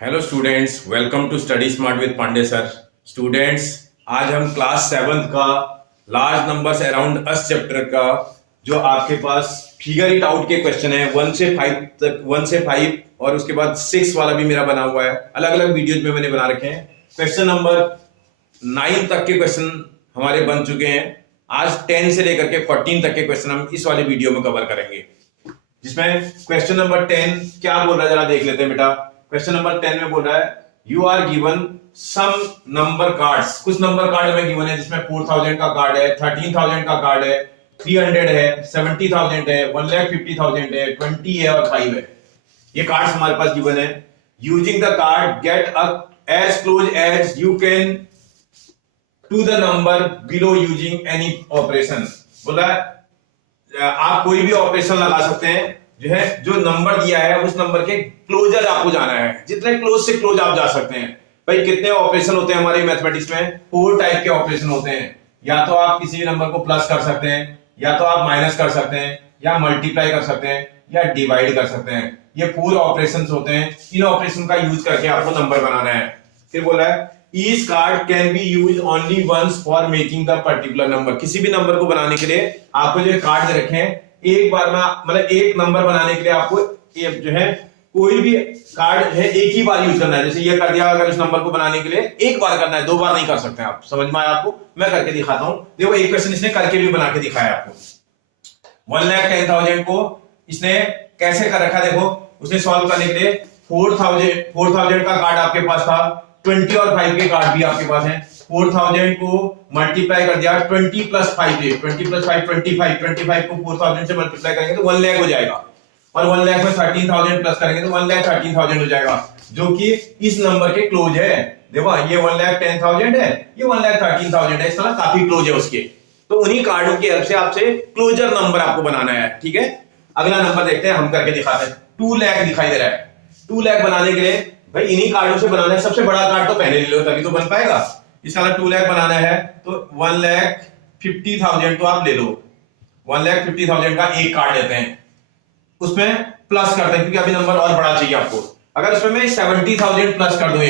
Hello students, welcome to study smart with Pandey sir. Students, आज हम class 7th का large numbers around us chapter का जो आपके पास फिगर इट आउट के क्वेश्चन है 1 से 5 तक, 1 से 5 और उसके बाद 6 वाला भी मेरा बना हुआ है। अलग अलग वीडियोज में मैंने बना रखे हैं। क्वेश्चन नंबर 9 तक के क्वेश्चन हमारे बन चुके हैं। आज 10 से लेकर के 14 तक के क्वेश्चन हम इस वाले वीडियो में कवर करेंगे, जिसमें क्वेश्चन नंबर 10 क्या बोल रहा है जरा देख लेते हैं बेटा। क्वेश्चन नंबर 10 में बोल रहा है you are given some number cards. कुछ नंबर कार्ड हमें गिवन है जिसमें 4000 का कार्ड है, 13000 का कार्ड है, 300 है, 70,000 है, 1,50,000 है, 20 है और 5 है। ये कार्ड्स हमारे पास गिवन है। Using the card get as close as you can to the number below using any operation. बोला आप कोई भी ऑपरेशन लगा सकते हैं, जो नंबर दिया है उस नंबर के क्लोजर आपको जाना है। जितने क्लोज से क्लोज आप जा सकते हैं। भाई कितने ऑपरेशन होते हैं हमारे मैथमेटिक्स में? 4 टाइप के ऑपरेशन होते हैं। या तो आप किसी भी नंबर को प्लस कर सकते हैं, या तो आप माइनस कर सकते हैं, या मल्टीप्लाई कर सकते हैं, या डिवाइड कर सकते हैं। ये 4 ऑपरेशन होते हैं। इन ऑपरेशन का यूज करके आपको नंबर बनाना है। फिर बोला है each card can be use only once for making the particular number. किसी भी नंबर को बनाने के लिए आपको जो कार्ड रखे हैं, एक बार में मतलब एक नंबर बनाने के लिए आपको जो है कोई भी कार्ड है एक ही बार यूज करना है। जैसे ये कर दिया, अगर इस नंबर को बनाने के लिए एक बार करना है, 2 बार नहीं कर सकते आप। समझ में आया आपको? मैं करके दिखाता हूं। देखो एक क्वेश्चन इसने करके भी बना के दिखाया आपको। 1,10,000 को इसने कैसे कर रखा? देखो उसने सॉल्व करने के लिए 4,000 का कार्ड आपके पास था, 20 और 5 के कार्ड भी आपके पास है। 4,000 को मल्टीप्लाई कर दिया 20 प्लस 5 है, 20 प्लस 5 25 को 4,000 से मल्टीप्लाई करेंगे तो 1 लाख हो जाएगा। और 1 लाख में 13,000 प्लस करेंगे तो 1,13,000 हो जाएगा, जो कि इस नंबर के क्लोज है। देखो ये 1,10,000 है, ये 1,13,000 है। इस तरह काफी क्लोज है उसके। तो उन्हीं कार्डों की हेल्प से आपसे क्लोजर नंबर आपको बनाना है। ठीक है, अगला नंबर देखते हैं, हम करके दिखाते हैं। 2 लाख दिखाई दे रहा है। 2 लाख बनाने के लिए भाई इन्हीं कार्डों से बनाना है। सबसे बड़ा कार्ड तो पहले ले लो तभी तो बन पाएगा। इसका 2 लाख बनाना है तो 1,50,000 तो आप ले लो। 1,50,000 का एक कार्ड लेते हैं, उसमें प्लस करते हैं क्योंकि अभी नंबर और बड़ा चाहिए आपको। अगर इसमें मैं 70,000 प्लस कर दूं,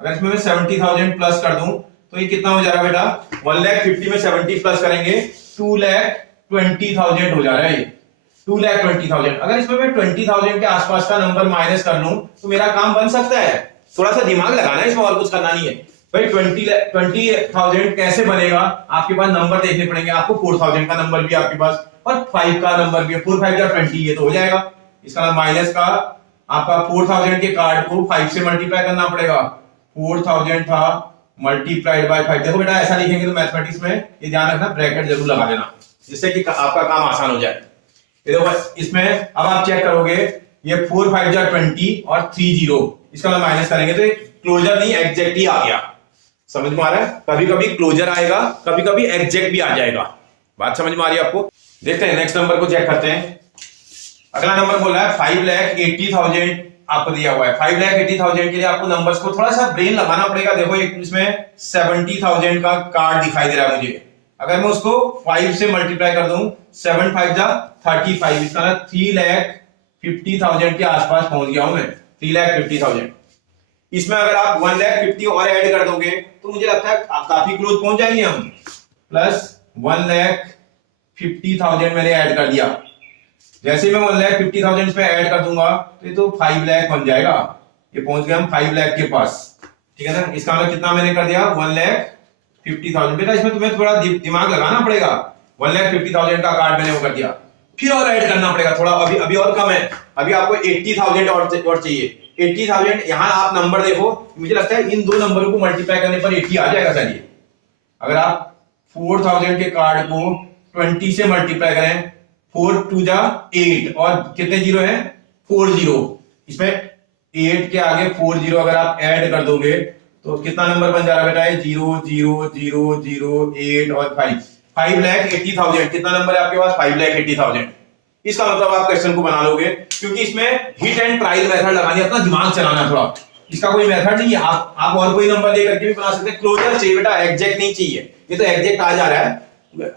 अगर इसमें मैं 70,000 प्लस कर दूं तो ये कितना हो जाएगा बेटा? 1,50,000 में 70 प्लस करेंगे 2,20,000 हो जा रहा है। 2,20,000। अगर इसमें मैं 20,000 के आसपास का नंबर माइनस कर लूं तो मेरा काम बन सकता है। थोड़ा सा दिमाग लगाना है इसमें, और कुछ करना नहीं है भाई। 20,000 कैसे बनेगा? आपके पास नंबर देखने पड़ेंगे आपको। 4,000 का नंबर भी आपके पास और 5 का नंबर भी है। 4 5 या 20, ये तो हो जाएगा। इसका माइनस का आपका 4,000 के कार्ड को 5 से मल्टीप्लाई करना पड़ेगा। 4,000 था मल्टीप्लाइड बाय 5। देखो बेटा ऐसा लिखेंगे तो मैथमेटिक्स में ये ध्यान रखना, ब्रैकेट जरूर लगा देना जिससे कि आपका काम आसान हो जाए। ये देखो इसमें अब आप चेक करोगे, ये 4 5 या 20 और 30, इसका माइनस करेंगे तो क्लोजर नहीं एग्जैक्ट ही आ गया। समझ में आ रहा है? कभी कभी क्लोजर आएगा, कभी कभी एग्जैक्ट भी आ जाएगा। बात समझ में आ रही है आपको? देखते हैं नेक्स्ट नंबर को चेक करते हैं। अगला नंबर बोला है 5,80,000 आपको दिया हुआ है। 5,80,000 के लिए आपको नंबर्स को थोड़ा सा ब्रेन लगाना पड़ेगा। देखो एक इसमें 70,000 का कार्ड दिखाई दे रहा है मुझे। अगर मैं उसको 5 से मल्टीप्लाई कर दूं, 7 5 जा 35, इसका 3,50,000 के आसपास पहुंच गया हूं मैं। 3,50,000। इसमें अगर आप 1,50,000 और ऐड कर दोगे तो मुझे लगता है काफी क्लोज पहुंच जाएंगे हम। प्लस 1,50,000 मैंने ऐड कर दिया। जैसे मैं 1,50,000 पे ऐड कर दूंगा तो ये तो 5 लाख बन जाएगा। ये पहुंच गए हम 5 लाख के पास। ठीक है ना? इसका मतलब कितना मैंने कर दिया? 1,50,000। बेटा इसमें तुम्हें थोड़ा दिमाग लगाना पड़ेगा। 1,50,000 का कार्ड मैंने वो कर दिया, फिर और ऐड करना पड़ेगा थोड़ा। अभी और कम है। अभी आपको 80,000 और चाहिए। 80,000। यहां आप नंबर देखो, मुझे लगता है इन 2 नंबरों को मल्टीप्लाई करने पर 80 आ जाएगा। चलिए अगर आप 4,000 के कार्ड को 20 से मल्टीप्लाई करें, 4 2 जा 8 और कितने जीरो हैं? 4 जीरो। इसमें 8 के आगे 4 जीरो अगर आप ऐड कर दोगे तो कितना नंबर बन जा रहा है बेटा? 0 0 0 0 8 और 5। 5,80,000 कितना नंबर है आपके पास? 5,80,000। इसका मतलब आप क्वेश्चन को बना लोगे, क्योंकि इसमें हिट एंड ट्रायल मेथड लगानी है, अपना दिमाग चलाना थोड़ा। इसका कोई मेथड नहीं है। आप और कोई नंबर लेकर के भी बना सकते हैं। क्लोजर चाहिए बेटा, एग्जैक्ट नहीं चाहिए। ये तो एग्जैक्ट आ जा रहा है,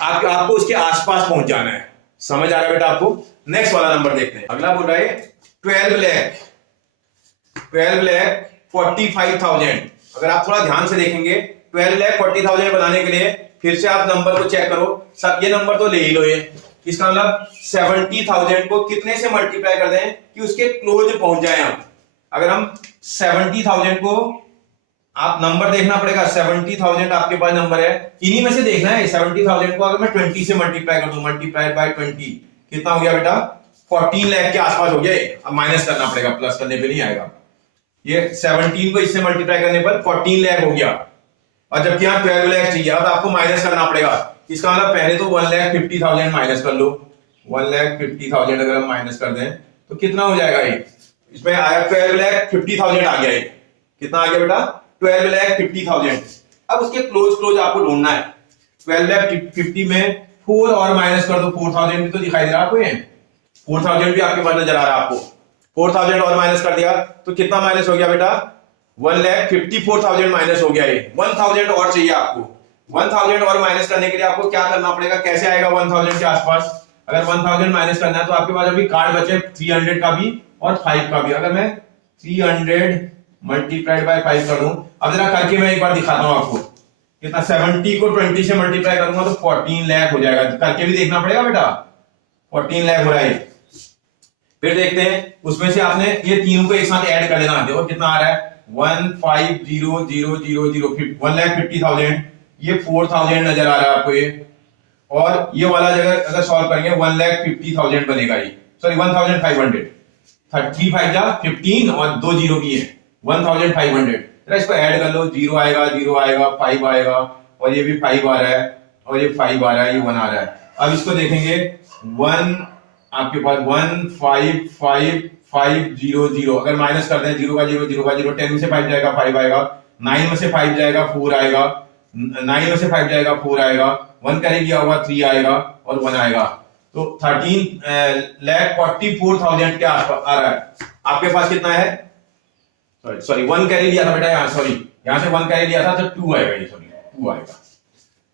आपको उसके आसपास पहुंच जाना है। समझ आ रहा है बेटा आपको? नेक्स्ट वाला नंबर देखते हैं। अगला बोल रहा है 12 लाख 12,45,000। अगर आप थोड़ा ध्यान से देखेंगे 12,40,000 बनाने के लिए फिर से आप नंबर को चेक करो, सब ये नंबर तो ले ही लो। ये इसका मतलब 70,000 को कितने से मल्टीप्लाई कर दें कि उसके क्लोज पहुंच जाए हम। अगर हम 70,000 को, आप नंबर देखना पड़ेगा, 70,000 आपके पास नंबर है, इन्हीं में से देखना है। 70,000 को अगर मैं 20 से मल्टीप्लाई कर दूं, मल्टीप्लाई बाय 20, कितना हो गया बेटा? 14 लाख के आसपास हो गया। अब माइनस करना पड़ेगा, प्लस करने पे नहीं आएगा। ये 17 को इससे मल्टीप्लाई करने पर 14 लाख हो गया, और जबकि यहाँ 12 लाख चाहिए। अब आपको माइनस करना पड़ेगा। इसका मतलब पहले तो 1,50,000 माइनस कर लो। 1,50,000 अगर हम माइनस कर दें तो कितना हो जाएगा? ये इसमें आया 12,50,000 आ गया। कितना आ गया बेटा? 12,50,000। अब उसके क्लोज आपको ढूंढना है। 12,50 में 4 और माइनस कर दो, 4,000 भी तो दिखाई दे रहा है आपको। 4,000 भी आपके पास नजर आ रहा है आपको। 4,000 और माइनस कर दिया तो कितना माइनस हो गया बेटा? 1,54,000 माइनस हो गया। ये 1,000 और चाहिए आपको। 1,000 और माइनस करने के लिए आपको क्या करना पड़ेगा? कैसे आएगा 1,000 के आसपास? अगर 1,000 माइनस करना है तो आपके पास अभी कार्ड बचे 300 का भी और 5 का भी। अगर मैं 300 मल्टीप्लाइड बाय 5 कर दूं, अब जरा करके मैं एक बार दिखाता हूं आपको। कितना? 70 को 20 से मल्टीप्लाई करूंगा तो 14 लाख हो जाएगा। करके भी देखना पड़ेगा बेटा। 14 लाख हो रहा है। फिर देखते हैं उसमें से आपने ये तीनों को एक साथ ऐड कर लेना। देखो कितना आ रहा है? 1,50,000, 1,50,000। ये 4,000 नजर आ रहा है आपको ये, और ये वाला जगह अगर सॉल्व करेंगे 1,50,000 बनेगा। ये सॉरी 1,500। 3 5 जा 15 और 2 जीरो भी है, 1,500। इसको ऐड कर लो, 0 आएगा, 0 आएगा, 5 आएगा, और ये भी 5 आ रहा है, और ये 5 आ रहा है, ये 1 आ रहा है। अब इसको देखेंगे 1 आपके पास 1,5,5,5,0,0 अगर माइनस करते हैं 0 का 0, 0 का 0, 10 में से 5 जाएगा 5 आएगा, 9 में से 5 जाएगा 4 आएगा, 9 में से 5 जाएगा 4 आएगा, 1 करेंगे होगा 3 आएगा और 1 आएगा। तो 13,44,000 के आसपास आ रहा है। आपके पास कितना है? सॉरी 1 कैरी लिया था बेटा यहाँ, सॉरी यहाँ से 1 कैरी लिया था तो 2 आएगा। ये सॉरी 2 आएगा।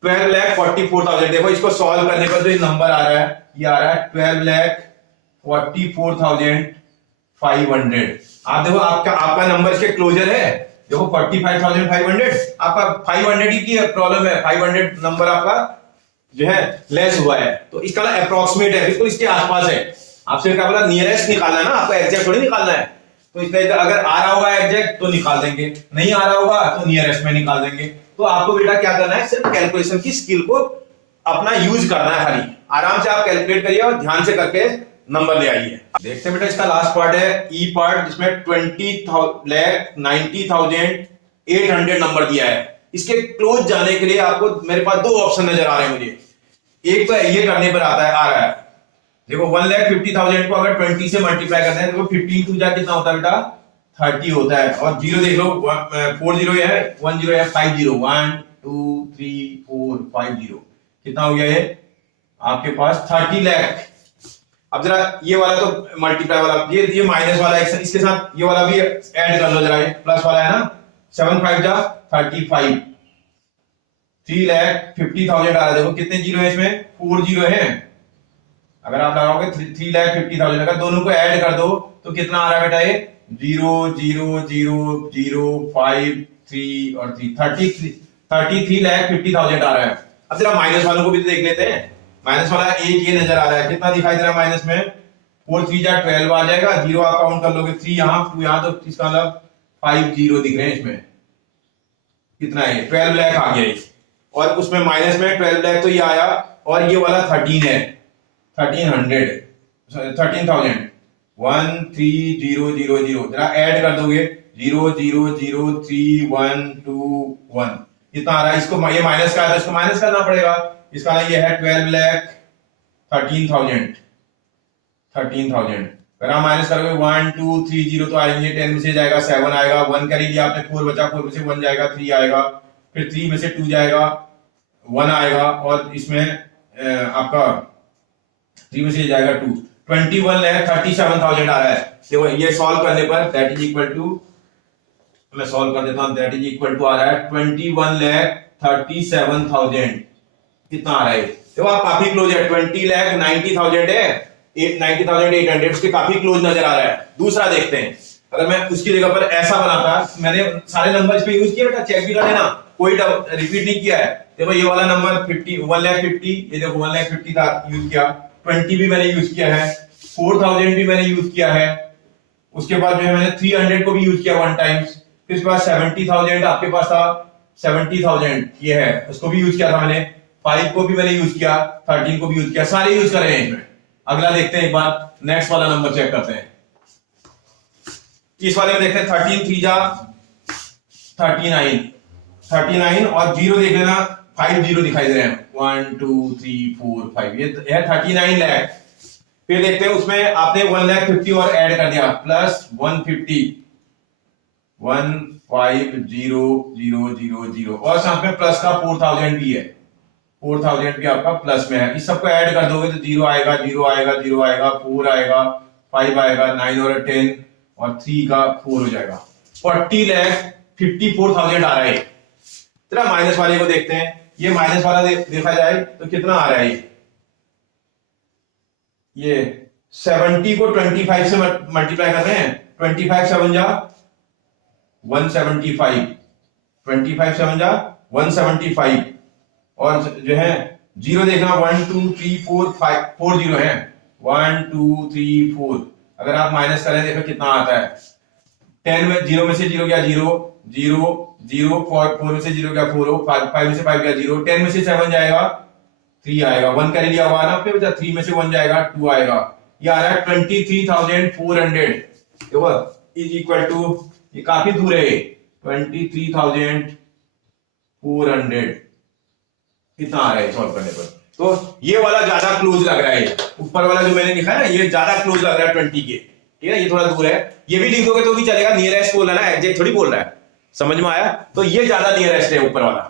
12,44,000। देखो इसको सॉल्व करने पर जो ये नंबर आ रहा है, ये आ रहा है 12,44,500। आप देखो आपका नंबर इसके क्लोजर है। देखो 45,500 आपका 500 ही की प्रॉब्लम है। 500 नंबर आपका जो है लेस हुआ है, तो इसका अप्रोक्सीमेट है, बिल्कुल इसके आसपास है। आपसे क्या बोला? नियरेस्ट निकालना है ना, आपको एग्जैक्ट थोड़ी निकालना है। तो इसलिए अगर आ रहा होगा एग्जैक्ट तो निकाल देंगे, नहीं आ रहा होगा तो नियरेस्ट में निकाल देंगे। तो आपको बेटा क्या करना है? सिर्फ कैलकुलेशन की स्किल को अपना यूज करना है। खाली आराम से आप कैलकुलेट करिए और ध्यान से करके नंबर ले आइए। देखते हैं बेटा इसका लास्ट पार्ट है ई पार्ट, जिसमें 20,90,800 नंबर दिया है। इसके क्लोज जाने के लिए आपको मेरे पास 2 ऑप्शन नजर आ रहे हैं मुझे। एक तो ये करने पर आ रहा है। देखो 1,50,000 को अगर 20 से मल्टीप्लाई करते हैं तो 15 टू जा कितना होता है बेटा? 30 होता है। और जीरो देख लो, 4 जीरो है, 1 जीरो है, 5 जीरो, 1 2 3 4 5 जीरो, कितना हो गया ये आपके पास? 30 लाख। अब जरा ये वाला तो मल्टीप्लाई वाला, ये माइनस वाला है, इसके साथ ये वाला भी ऐड कर लो जरा, ये प्लस वाला है ना। 7 5 जा 35, 3,50,000 आ रहा है। देखो कितने जीरो है इसमें? 4 जीरो है। अगर आप लगाओगे 3,50,000, अगर दोनों को ऐड कर दो तो कितना आ रहा है बेटा? ये 0 0 0 0 5 3 और 3, 33,50,000 आ रहा है। अब जरा माइनस वालों को भी देख लेते हैं। माइनस वाला एक ये नजर आ रहा है, कितना दिखाई दे रहा है माइनस में? 4 3 जा 12 आ जाएगा, 0 आप काउंट कर लोगे, 3 यहाँ 2 यहाँ, तो इसका मतलब 5 जीरो दिख रहे हैं इसमें। कितना है? 12 लाख आ गया। और उसमें माइनस में 12 लाख तो ये आया, और ये वाला 13 है, 13,000 13,000 जरा ऐड कर दोगे 0 0 0 3 1 2 1, कितना आ रहा है? इसको ये माइनस का है तो इसको माइनस करना पड़ेगा। इसका ये है 12,13,000। अगर आप माइनस करोगे 1 2 3 0 तो आएंगे, 10 में से जाएगा 7 आएगा, 1 करेंगे आपने 4 बचा, 4 में से 1 जाएगा 3 आएगा, फिर 3 में से 2 जाएगा 1 आएगा, और इसमें आपका 3 में से जाएगा 2, 21,37,000 आ रहा है। देखो ये सॉल्व करने पर दैट इज इक्वल टू, मैं सॉल्व कर देता हूं, दैट इज इक्वल टू आ रहा है 21,37,000। कितना आ रहा है? देखो आप काफी क्लोज है, 20,90,000 है, 90,800 उसके काफी क्लोज नजर आ रहा है। दूसरा देखते हैं, अगर मैं उसकी जगह पर ऐसा बनाता, मैंने सारे नंबर इस पे यूज किए बेटा, चेक भी कर लेना, कोई रिपीट नहीं किया है। देखो ये वाला नंबर 50 1,50,000, ये देखो 1,50,000 था यूज किया, 20 भी मैंने यूज किया है, 4,000 भी मैंने यूज किया है, उसके बाद जो है मैंने 300 को भी यूज किया वन टाइम्स, फिर उसके बाद 70,000 आपके पास था, 70,000 ये है, उसको भी यूज किया था मैंने, 5 को भी मैंने यूज किया, 13 को भी यूज किया, सारे यूज कर रहे हैं इसमें। अगला देखते हैं, एक बार नेक्स्ट वाला नंबर चेक करते हैं। इस वाले में देखते हैं 13 3 जा 39, 39 और जीरो देख लेना, 5 जीरो दिखाई दे रहे हैं, 1 2 3 4 5, ये है 39 लाख। फिर देखते हैं उसमें आपने 1,50,000 और ऐड कर दिया, प्लस 150 150,000 और साथ में प्लस का 4,000 भी है, 4,000 भी आपका प्लस में है। इस सबको ऐड कर दोगे तो जीरो आएगा, जीरो आएगा, जीरो आएगा, 4 आएगा, 5 आएगा, 9 और 10 और 3 का 4 हो जाएगा, 40,54,000 आ रहा है। तेरा माइनस वाले को देखते हैं, ये माइनस वाला देखा जाए तो कितना आ रहा है, ये 70 को 25 से मल्टीप्लाई कर रहे हैं, 25 7 जा 175, 25 7 जा 175 और जो है जीरो देखना, 1 2 3 4 5 4 जीरो है, 1 2 3 4, अगर आप माइनस करें देखो कितना आता है, 10 में जीरो में से जीरो गया जीरो, जीरो जीरो, 4 में से जीरो गया 4, 5 में से 5 गया जीरो, 10 में से 7 जाएगा 3 आएगा, 1 कर लिया हुआ ना आपने बचा, 3 में से 1 जाएगा 2 आएगा, ये आ रहा है 23,400। देखो इज इक्वल टू, ये काफी दूर है, 23,400 कितना आ रहा है सॉल्व करने पर। तो ये वाला ज्यादा क्लोज लग रहा है, ऊपर वाला जो मैंने लिखा है ना, ये ज्यादा क्लोज लग रहा है 20 के, ठीक है, ये थोड़ा दूर है, ये भी लिख दोगे तो भी चलेगा, नियरेस्ट बोल रहा है ना, एग्जैक्ट थोड़ी बोल रहा है, समझ में आया। तो ये ज्यादा नियरेस्ट है ऊपर वाला,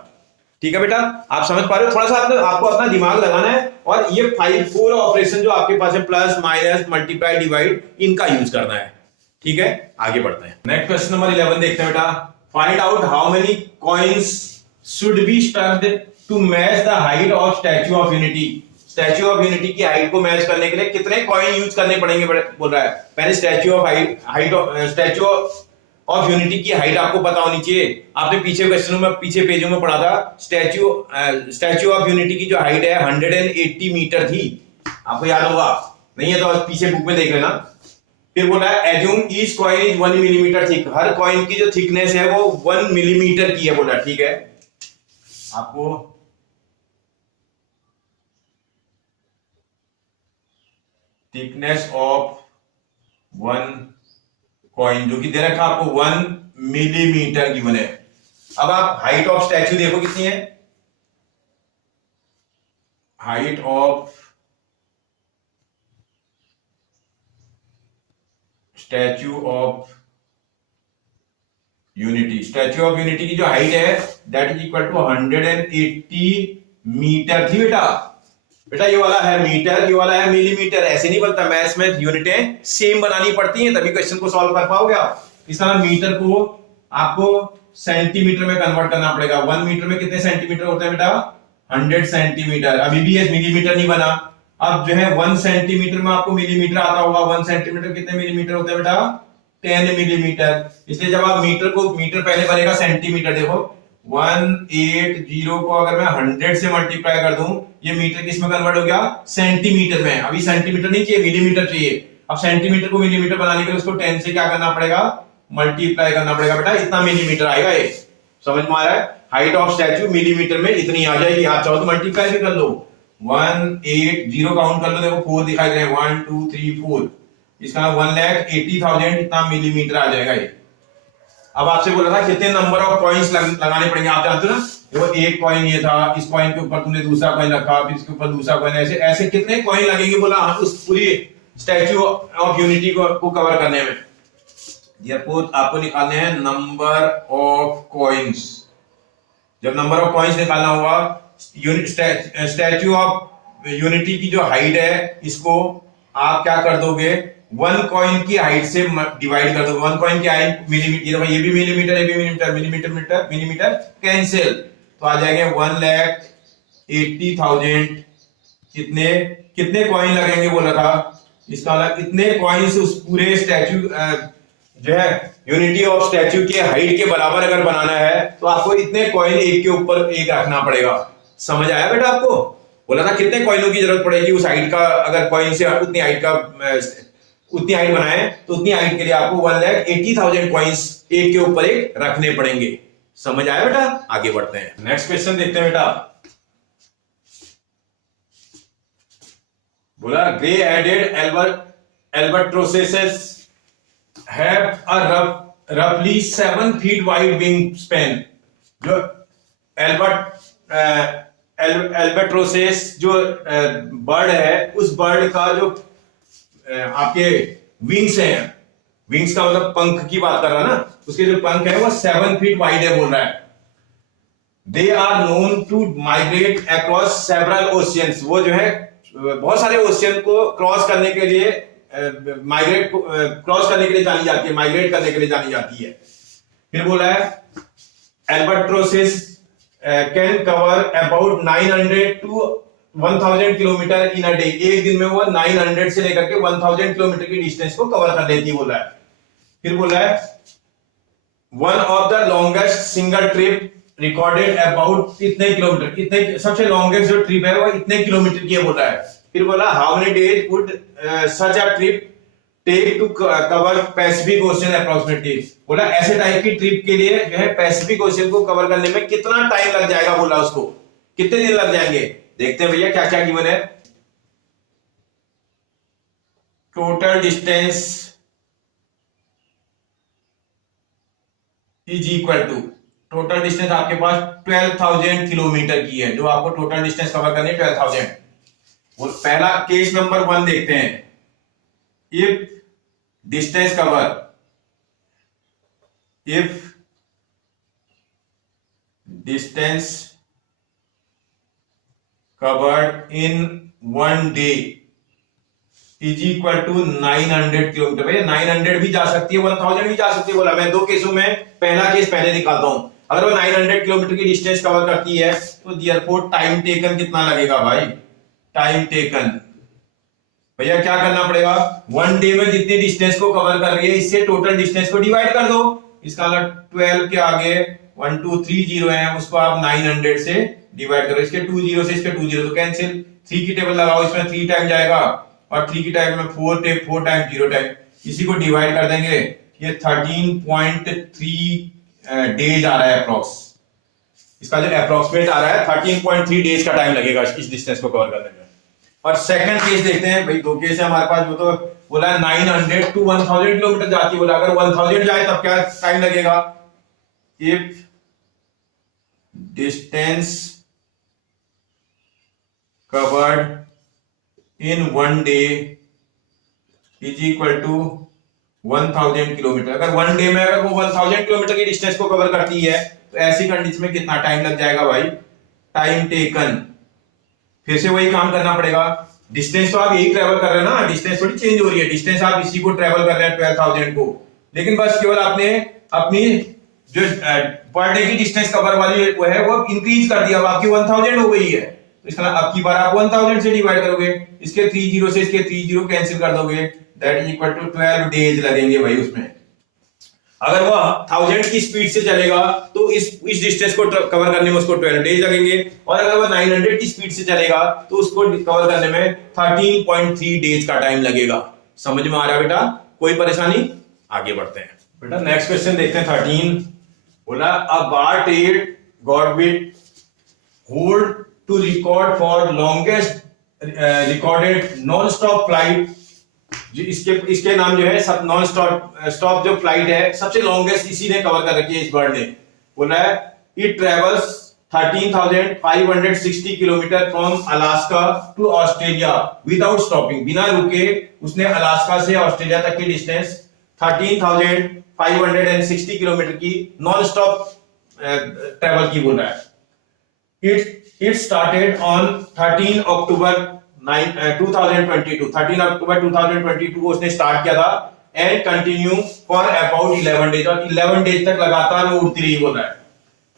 ठीक है बेटा, आप समझ पा रहे हो, थोड़ा सा आपको अपना दिमाग लगाना है, और ये 4 ऑपरेशन जो आपके पास है, प्लस माइनस मल्टीप्लाई डिवाइड, इनका यूज करना है, ठीक है। आगे बढ़ते हैं, नेक्स्ट क्वेश्चन नंबर 11 देखते हैं बेटा। Find out how many coins should be stacked to match the height of Statue of Unity. Statue of Unity की हाइट को मैच करने के लिए कितने कॉइन यूज करने पड़ेंगे बोल रहा है। पहले स्टैच्यू ऑफ यूनिटी की हाइट आपको पता होनी चाहिए, आपने पीछे क्वेश्चनों में, पीछे पेजों में पढ़ा था, स्टैच्यू ऑफ यूनिटी की जो हाइट है 180 मीटर थी, आपको याद होगा, नहीं है तो पीछे बुक में देख लेना। फिर बोला assume each coin is 1 millimetre thick, her coin की जो थिकनेस है वो 1 मिलीमीटर की है बोला, ठीक है। आपको थिकनेस ऑफ 1 कॉइन जो कि दे रखा आपको 1 मिलीमीटर गिवन है। अब आप हाइट ऑफ स्टैच्यू देखो कितनी है, height of Statue of Unity, Statue of Unity की जो हाइट है that is equal to 180 metre थी बेटा। बेटा ये वाला है मीटर, ये वाला है मिलीमीटर, ऐसे नहीं बनता, मैथ्स में यूनिटें सेम बनानी पड़ती हैं तभी क्वेश्चन को सॉल्व कर पाओगे आप। इस तरह मीटर को आपको सेंटीमीटर में कन्वर्ट करना पड़ेगा। 1 मीटर में कितने सेंटीमीटर होते हैं बेटा, 100 सेंटीमीटर। अभी भी ये मिलीमीटर नहीं बना, अब जो है 1 सेंटीमीटर में आपको मिलीमीटर आता होगा, 1 सेंटीमीटर कितने मिलीमीटर होते हैं बेटा, 10 मिलीमीटर। इसलिए जब आप मीटर को, मीटर पहले बनेगा सेंटीमीटर, देखो 180 को अगर मैं 100 से मल्टीप्लाई कर दूं, ये मीटर किस में कन्वर्ट हो गया, सेंटीमीटर में। अभी सेंटीमीटर नहीं चाहिए, मिलीमीटर चाहिए। अब सेंटीमीटर को मिलीमीटर बनाने के लिए उसको 10 से क्या करना पड़ेगा, मल्टीप्लाई करना पड़ेगा बेटा, इतना मिलीमीटर आएगा। ये समझ में आ रहा है, हाइट ऑफ स्टैच्यू मिलीमीटर में इतनी आ जाएगी। आप चाहो तो मल्टीप्लाई भी कर लो, 180 काउंट कर लो, देखो 4 दिखाई दे रहे हैं, 1 2 3 4, इसका 1,80,000 इतना मिलीमीटर आ जाएगा ये। अब आपसे बोला था कितने नंबर ऑफ कॉइन्स लगाने पड़ेंगे, आप जानते हो ना, देखो एक कॉइन ये था, इस कॉइन के ऊपर तुमने दूसरा कॉइन रखा, फिर इसके ऊपर दूसरा कॉइन, ऐसे ऐसे कितने कॉइन लगेंगे बोला उस पूरी स्टैच्यू ऑफ यूनिटी को कवर करने में। आपको निकालने हैं नंबर ऑफ कॉइन्स। जब नंबर ऑफ कॉइन्स निकालना होगा, स्टैच्यू ऑफ यूनिटी की जो हाइट है इसको आप क्या कर दोगे, 1 कॉइन की हाइट से डिवाइड कर दोगे। 1 कॉइन की हाइट मिलीमीटर, ये भी मिलीमीटर, ये भी millimetre, millimetre metre millimetre cancel, तो आ जाएंगे 1,80,000। कितने कॉइन लगेंगे बोला था, इसका अलग कितने कॉइन्स उस पूरे स्टैच्यू जो है यूनिटी ऑफ स्टैच्यू के हाइट के बराबर अगर बनाना है तो आपको इतने कॉइन एक के ऊपर एक रखना पड़ेगा। समझ आया बेटा आपको? बोला था कितने कॉइनों की जरूरत पड़ेगी उस हाइट का, अगर कॉइन से उतनी हाइट बनाए तो उतनी हाइट के लिए आपको 1,80,000 कॉइन्स एक के ऊपर एक रखने पड़ेंगे। समझ आया बेटा? आगे बढ़ते हैं, नेक्स्ट क्वेश्चन देखते हैं बेटा। बोला grey headed albatrosses have a roughly 7 feet wide wingspan। जो albatrosses जो बर्ड है, उस बर्ड का जो आपके विंग्स हैं, विंग्स का मतलब पंख की बात कर रहा है ना, उसके जो पंख है वो 7 फीट वाइड है बोल रहा है। They are known to migrate across several oceans. वो जो है बहुत सारे ओशियन को क्रॉस करने के लिए क्रॉस करने के लिए जानी जाती है, माइग्रेट करने के लिए जानी जाती है। फिर बोला है albatrosses can cover about 900 to 1000 kilometre in a day. एक दिन में वो 900 से लेकर के 1000 किलोमीटर की डिस्टेंस को कवर कर लेती है बोला है। फिर बोला है one of the longest single trip recorded about इतने किलोमीटर, इतने सबसे लॉन्गेस्ट जो ट्रिप है वो इतने किलोमीटर की है बोल रहा है। फिर बोला how many days would such a trip take to cover Pacific Ocean approximately. बोला ऐसे टाइप की ट्रिप के लिए जो है पैसिफिक ओशियन को कवर करने में कितना टाइम लग जाएगा, बोला उसको कितने दिन लग जाएंगे। देखते हैं भैया क्या क्या गिवन है। Total distance is equal to, total distance आपके पास 12,000 किलोमीटर की है, जो आपको टोटल डिस्टेंस कवर करनी है 12,000। और पहला केस नंबर 1 देखते हैं। If distance cover, if distance covered in 1 day is equal to 900 kilometre. भैया 900 भी जा सकती है, 1000 भी जा सकती है। बोला मैं दो केसों में पहला केस पहले निकालता हूं। अगर वो 900 किलोमीटर की डिस्टेंस कवर करती है तो देयरफॉर टाइम टेकन कितना लगेगा भाई? टाइम टेकन भैया क्या करना पड़ेगा, 1 डे में जितनी डिस्टेंस को कवर कर रही है इससे टोटल डिस्टेंस को डिवाइड कर दो। इसका मतलब 12 के आगे 1 2 3 जीरो है, उसको आप 900 से डिवाइड करो। इसके 2 जीरो से इसके 2 जीरो तो कैंसिल। 3 की टेबल लगाओ, इसमें 3 टाइम जाएगा और 3 की टाइम में 4 टाइम 0 टाइम। इसी को डिवाइड कर देंगे, ये 13.3 डेज आ रहा है अप्रोक्स। इसका जो अप्रोक्सीमेट आ रहा है 13.3 डेज का टाइम लगेगा इस डिस्टेंस को कवर करने में। और सेकंड केस देखते हैं भाई, दो केस है हमारे पास। वो तो बोला 900 टू 1000 किलोमीटर जाती है। बोला अगर 1000 जाए तब क्या टाइम लगेगा। If distance covered in 1 day is equal to 1000 kilometre. अगर 1 डे में अगर वो 1000 किलोमीटर की डिस्टेंस को कवर करती है तो ऐसी कंडीशन में कितना टाइम लग जाएगा भाई? Time taken. फिर से वही काम करना पड़ेगा। डिस्टेंस तो आप यही ट्रेवल कर रहे हैं ना, डिस्टेंस थोड़ी चेंज हो रही है। डिस्टेंस आप इसी को ट्रेवल कर रहे हैं 12,000 को, लेकिन बस केवल आपने अपनी जो पर डे की डिस्टेंस कवर वाली वो है वो इंक्रीज कर दिया, अब आपकी 1000 हो गई है। तो इसका अब की बार आप 1000 से डिवाइड करोगे, इसके 3 जीरो से इसके 3 जीरो कैंसिल कर दोगे, that is equal to 12 days लगेंगे भाई उसमें। अगर वो 1000 की स्पीड से चलेगा तो इस डिस्टेंस को कवर करने में उसको 12 डेज लगेंगे, और अगर वो 900 की स्पीड से चलेगा तो उसको कवर करने में 13.3 डेज का टाइम लगेगा। समझ में आ रहा है बेटा? कोई परेशानी? आगे बढ़ते हैं बेटा। नेक्स्ट क्वेश्चन देखते हैं 13। बोला a bar tailed godwit hold to record for longest recorded non stop flight. इसके नाम जो है सब नॉन स्टॉप जो फ्लाइट है सबसे लॉन्गेस्ट इसी ने कवर कर रखी है इस बर्ड ने। बोला है it travels 13,560 kilometre from Alaska to Australia without stopping. बिना रुके उसने अलास्का से ऑस्ट्रेलिया तक की डिस्टेंस 13,560 किलोमीटर की नॉन स्टॉप ट्रेवल की बोल रहा है। इट स्टार्टेड ऑन 13 अक्टूबर 2022। 13 अक्टूबर 2022 को उसने स्टार्ट किया था and continue for about 11 days, और 11 डेज तक लगातार वो उड़ती रही बोल रहा है।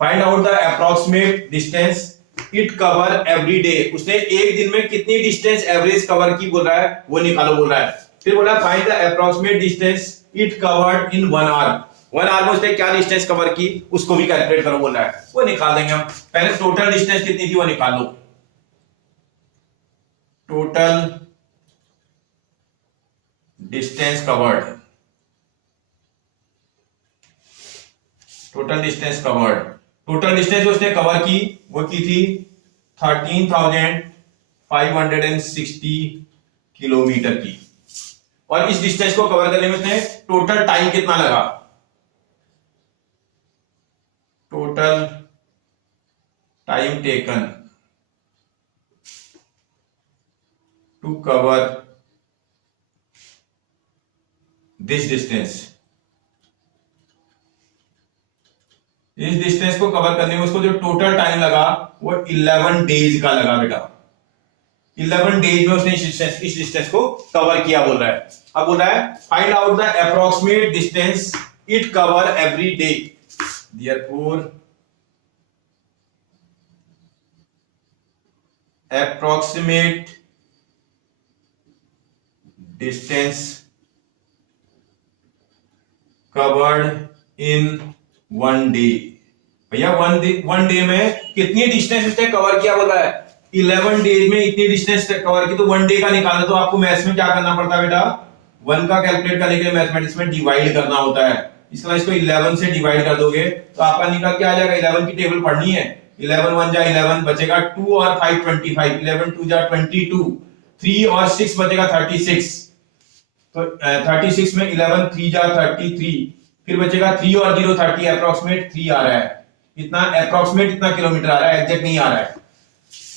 Find out the approximate distance it cover every day. उसने एक दिन में कितनी डिस्टेंस एवरेज कवर की बोल रहा है वो निकालो बोल रहा है। फिर बोला find the approximate distance it covered in 1 hour. 1 hour में उसने क्या डिस्टेंस कवर की उसको भी कैलकुलेट करो बोल रहा है, वो निकाल देंगे हम। पहले टोटल डिस्टेंस कितनी थी वो निकाल लो। Total distance covered, total distance covered, total distance जो उसने कवर की वो की थी 13,560 किलोमीटर की। और इस डिस्टेंस को कवर करने में उसने टोटल टाइम कितना लगा, total time taken to cover this distance, इस डिस्टेंस को कवर करने में उसको जो टोटल टाइम लगा वो 11 डेज का लगा बेटा। 11 डेज में उसने इस डिस्टेंस को कवर किया बोल रहा है। अब बोल रहा है find out the approximate distance it cover every day, therefore approximate distance covered in 1 day। भैया वन डे में कितनी डिस्टेंस उसने कवर किया बोल रहा है, 11 डेज में इतनी डिस्टेंस कवर की, तो 1 डे का निकालना तो आपको मैथ्स में क्या करना पड़ता है बेटा, 1 का कैलकुलेट करने के लिए मैथमेटिक्स में डिवाइड करना होता है। इसका इसको 11 से डिवाइड कर दोगे तो आपका निकल के आ जाएगा, 11 की टेबल पढ़नी है, 11 1 जा 11 बचेगा, 2 और 5 25, 11 2 जा 22, 3 और 6 बचेगा 36, तो 36 में 11 3 जा 33, फिर बचेगा 3 और 0 30, अप्रोक्सीमेट 3 आ रहा है। इतना अप्रोक्सीमेट इतना किलोमीटर आ रहा है, एग्जैक्ट नहीं आ रहा है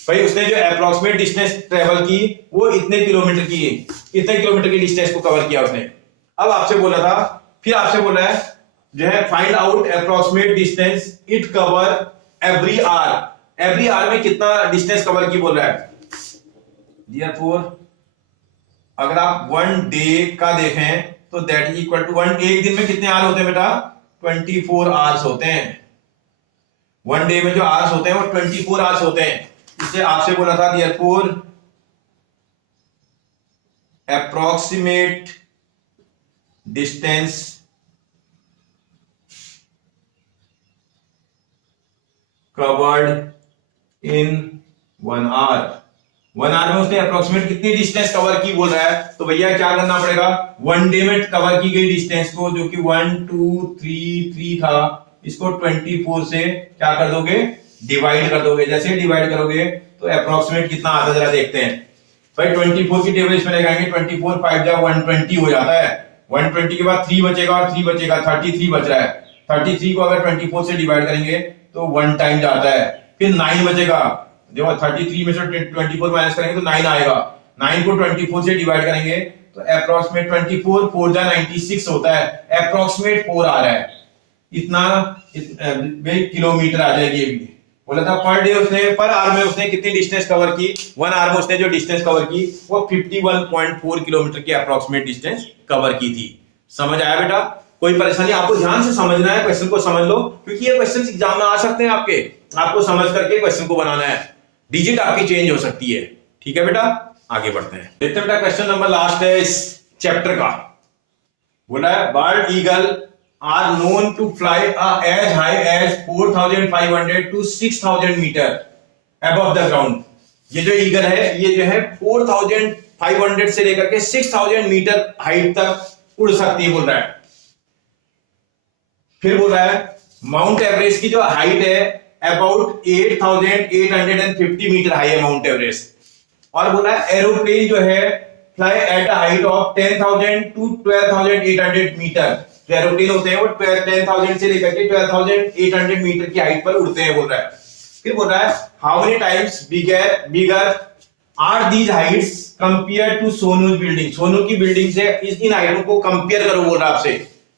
भाई। उसने जो अप्रोक्सीमेट डिस्टेंस ट्रेवल की वो इतने किलोमीटर की है, इतने किलोमीटर की डिस्टेंस को कवर किया उसने। अब आपसे बोला था, फिर आपसे बोला है जो है find out approximate distance it cover every hour, every hour में कितना डिस्टेंस कवर की बोल रहा है। देयरफॉर अगर आप 1 डे का देखें तो दैट इज इक्वल टू 1, एक दिन में कितने आवर होते हैं बेटा, 24 आवर्स होते हैं। 1 डे में जो आवर्स होते हैं वो 24 आवर्स होते हैं। इससे आपसे बोला था therefore approximate distance covered in 1 hour. 1 hour में उसने अप्रोक्सीमेट कितनी डिस्टेंस कवर की बोल रहा है, तो भैया क्या करना पड़ेगा, 1 डे में कवर की गई डिस्टेंस को जो कि 1 2 3 था, इसको 24 से क्या कर दोगे, डिवाइड कर दोगे। जैसे डिवाइड करोगे तो अप्रोक्सीमेट कितना आता है जरा देखते हैं भाई। 24 की टेबल इसमें लगाएंगे, 24 5 जा 120 हो जाता है, 120 के बाद 3 बचेगा और 3 बचेगा, 33 बच रहा है। 33 को अगर 24 से डिवाइड करेंगे तो 1 टाइम जाता है, फिर 9 बचेगा। देखो 33 में से 24 माइनस करेंगे तो 9 आएगा, 9 को 24 से डिवाइड करेंगे तो अप्रोक्सीमेट 24 4 जा 96 होता है, अप्रोक्सीमेट 4 आ रहा है। इतना किलोमीटर आ जाएगी। ये भी बोला था पर डे उसने, पर आवर में उसने कितनी डिस्टेंस कवर की, 1 आवर में उसने जो डिस्टेंस कवर की वो 51.4 किलोमीटर की अप्रोक्सीमेट डिस्टेंस कवर की थी। समझ आया बेटा, कोई परेशानी, आपको ध्यान से समझना है, क्वेश्चन को समझ लो क्योंकि ये क्वेश्चन एग्जाम में आ सकते हैं आपके, आपको समझ करके क्वेश्चन को बनाना है, डिजिट आपकी चेंज हो सकती है। ठीक है बेटा, आगे बढ़ते हैं, देखते हैं बेटा क्वेश्चन नंबर लास्ट है इस चैप्टर का। बोला है bird eagle are known to fly as high as 4,500 to 6,000 metre above the ground। ये जो ईगल है ये जो है 4,500 से लेकर के 6,000 मीटर हाइट तक उड़ सकती है बोल रहा है। फिर बोल रहा है माउंट एवरेस्ट की जो हाइट है अबाउट 8,850 मीटर हाई है माउंट एवरेस्ट। और बोल रहा है एरोप्लेन जो है fly at a height of 10,000 to 12,800 metre. जो एरोप्लेन होते हैं वो 10,000 से लेकर के 12,800 मीटर की हाइट पर उड़ते हैं बोल रहा है। फिर बोल रहा है how many times bigger are these heights compare to Sonu building. Sonu की बिल्डिंग से इन हाइटों को कंपेयर करो बोल रहा है आपसे।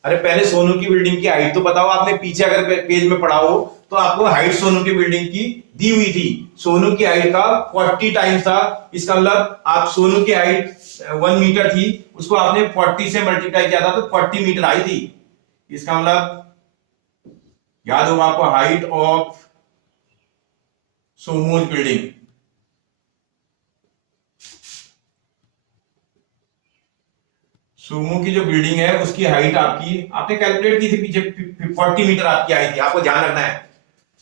अरे पहले सोनू की बिल्डिंग की हाइट तो बताओ, आपने पीछे अगर पेज में पढ़ा हो तो आपको हाइट सोनू की बिल्डिंग की दी हुई थी। सोनू की हाइट का 40 टाइम्स था, इसका मतलब आप सोनू की हाइट 1 मीटर थी, उसको आपने 40 से मल्टीप्लाई किया था तो 40 मीटर आई थी। इसका मतलब याद होगा आपको height of Sonu building. Somu की जो बिल्डिंग है उसकी हाइट आपकी आपने कैलकुलेट की थी पीछे 40 मीटर आपकी आई थी, आपको ध्यान रखना है।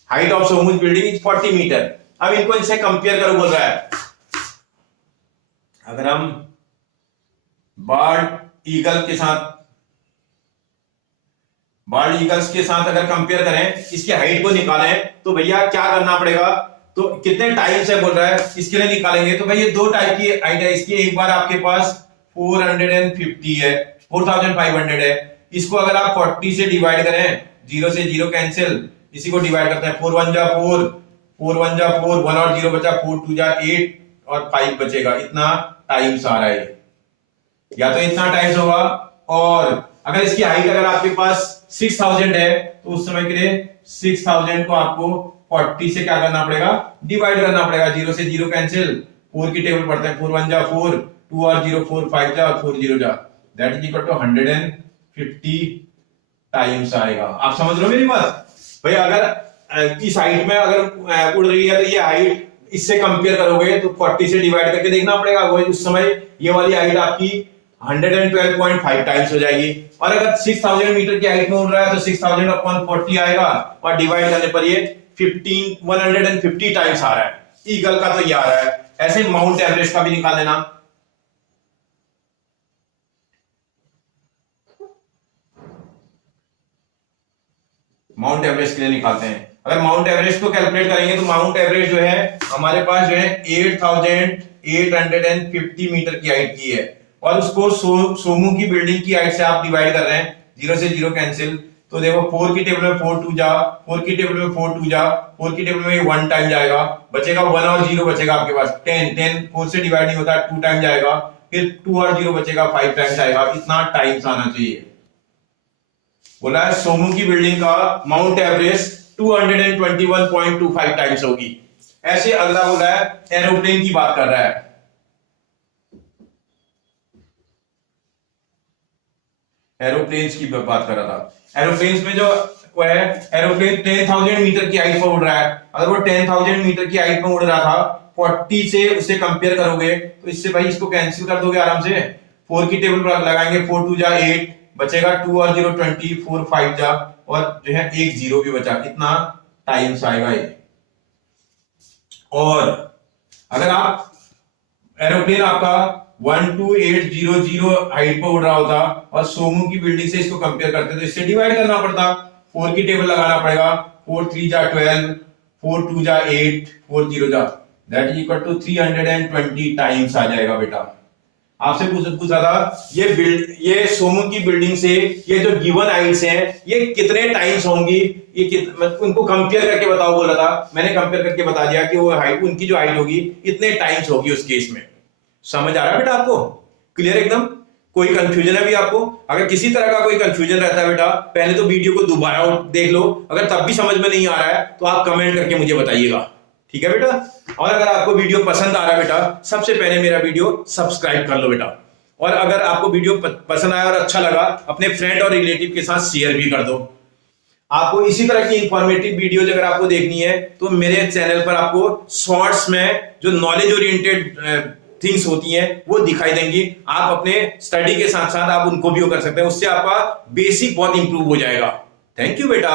Height of Somu building is 40 metre. अब इनको इनसे कंपेयर करो बोल रहा है। अगर हम बर्ड ईगल्स के साथ अगर कंपेयर करें, इसकी हाइट को निकालें, तो भैया क्या करना पड़ेगा, तो कितने टाइम्स है बोल रहा है, इसके लिए निकालेंगे। तो भाई ये दो टाइप की हाइट है इसकी। एक बार आपके पास 450 है, 4500 है। इसको अगर आप 40 से डिवाइड करें, 0 से 0 कैंसिल, इसी को डिवाइड करते हैं, 4 1 जा 4, 4 1 जा 4, 1 और 0 बचा, 4 2 जा 8 और 5 बचेगा। इतना टाइम्स आ रहा है, या तो इतना टाइम्स होगा। और अगर इसकी हाइट अगर आपके पास 6000 है, तो उस समय के लिए 6000 को आपको 40 से क्या करना पड़ेगा, डिवाइड करना पड़ेगा। 0 से 0 कैंसिल, 4 की टेबल पढ़ते हैं, 4 1 जा 4, 2 और 0 4 5 जा, 4 0 जा, that is equal to 150 times आएगा। आप समझ रहे हो मेरी बात भाई? अगर इस हाइट में अगर उड़ रही है, तो ये हाइट इससे कंपेयर करोगे तो 40 से डिवाइड करके देखना पड़ेगा। वो उस समय ये वाली हाइट आपकी 112.5 टाइम्स हो जाएगी। और अगर 6000 मीटर की हाइट में उड़ रहा है, तो 6000 अपॉन 40 आएगा, और डिवाइड करने पर ये 150 टाइम्स आ रहा है। ईगल का तो ये आ रहा है। ऐसे माउंट एवरेस्ट का भी निकाल लेना। माउंट एवरेस्ट के लिए निकालते हैं। अगर माउंट एवरेस्ट को कैलकुलेट करेंगे, तो माउंट एवरेस्ट जो है हमारे पास जो है 8850 मीटर की हाइट की है। और उसको सोमू की बिल्डिंग की हाइट से आप डिवाइड कर रहे हैं, 0 से 0 कैंसिल, तो देखो 4 की टेबल में 4 2 जा, 4 की टेबल में 4 2 जा, 4 की टेबल में 1 टाइम जाएगा, बचेगा 1 और 0 बचेगा आपके पास 10 4 से डिवाइड नहीं होता, 2 टाइम जाएगा, फिर 2 और 0 बचेगा, 5 टाइम्स आएगा। इतना टाइम्स आना चाहिए। बोला है सोमू की बिल्डिंग का माउंट एवरेस्ट 221.25 टाइम्स होगी। ऐसे अगला बोला है एरोप्लेन की बात कर रहा है। एरोप्लेन्स की बात कर रहा था। एरोप्लेन्स में जो वो है, एरोप्लेन 10,000 मीटर की हाइट पर उड़ रहा है। अगर वो 10,000 मीटर की हाइट पर उड़ रहा था, 40 से उसे कंपेयर करोगे, तो इससे भाई इसको कैंसिल कर दोगे आराम से। 4 की टेबल पर लगाएंगे, 4 2 जा 8, बचेगा 2 और 0 20, 4 5 जा, और जो है 1 0 भी बचा। इतना टाइम्स आएगा ये। और अगर आप एरोप्लेन आपका 12800 हाइट पर उड़ रहा होता, और सोमू की बिल्डिंग से इसको कंपेयर करते, तो इससे डिवाइड करना पड़ता। 4 की टेबल लगाना पड़ेगा, 4 3 जा 12, 4 2 जा 8, 4 0 जा, that is equal to 320 times आ जाएगा बेटा। आपसे पूछा था ये सोमू की बिल्डिंग से ये जो गिवन हाइट्स हैं, ये कितने टाइम्स होंगी, ये उनको कंपेयर करके बताओ बोल रहा था। मैंने कंपेयर करके बता दिया कि वो हाइट, उनकी जो हाइट होगी इतने टाइम्स होगी उस केस में। समझ आ रहा है बेटा आपको? क्लियर एकदम? कोई कंफ्यूजन है भी आपको? अगर किसी तरह का कोई कंफ्यूजन रहता है बेटा, पहले तो वीडियो को दोबारा देख लो। अगर तब भी समझ में नहीं आ रहा है, तो आप कमेंट करके मुझे बताइएगा, ठीक है बेटा? और अगर आपको वीडियो पसंद आ रहा है बेटा, सबसे पहले मेरा वीडियो सब्सक्राइब कर लो बेटा। और अगर आपको वीडियो पसंद आया और अच्छा लगा, अपने फ्रेंड और रिलेटिव के साथ शेयर भी कर दो। आपको इसी तरह की इंफॉर्मेटिव वीडियोज अगर आपको देखनी है, तो मेरे चैनल पर आपको शॉर्ट्स में जो नॉलेज ओरिएंटेड थिंग्स होती हैं वो दिखाई देंगी। आप अपने स्टडी के साथ साथ आप उनको भी कर सकते हैं। उससे आपका बेसिक बहुत इंप्रूव हो जाएगा। थैंक यू बेटा।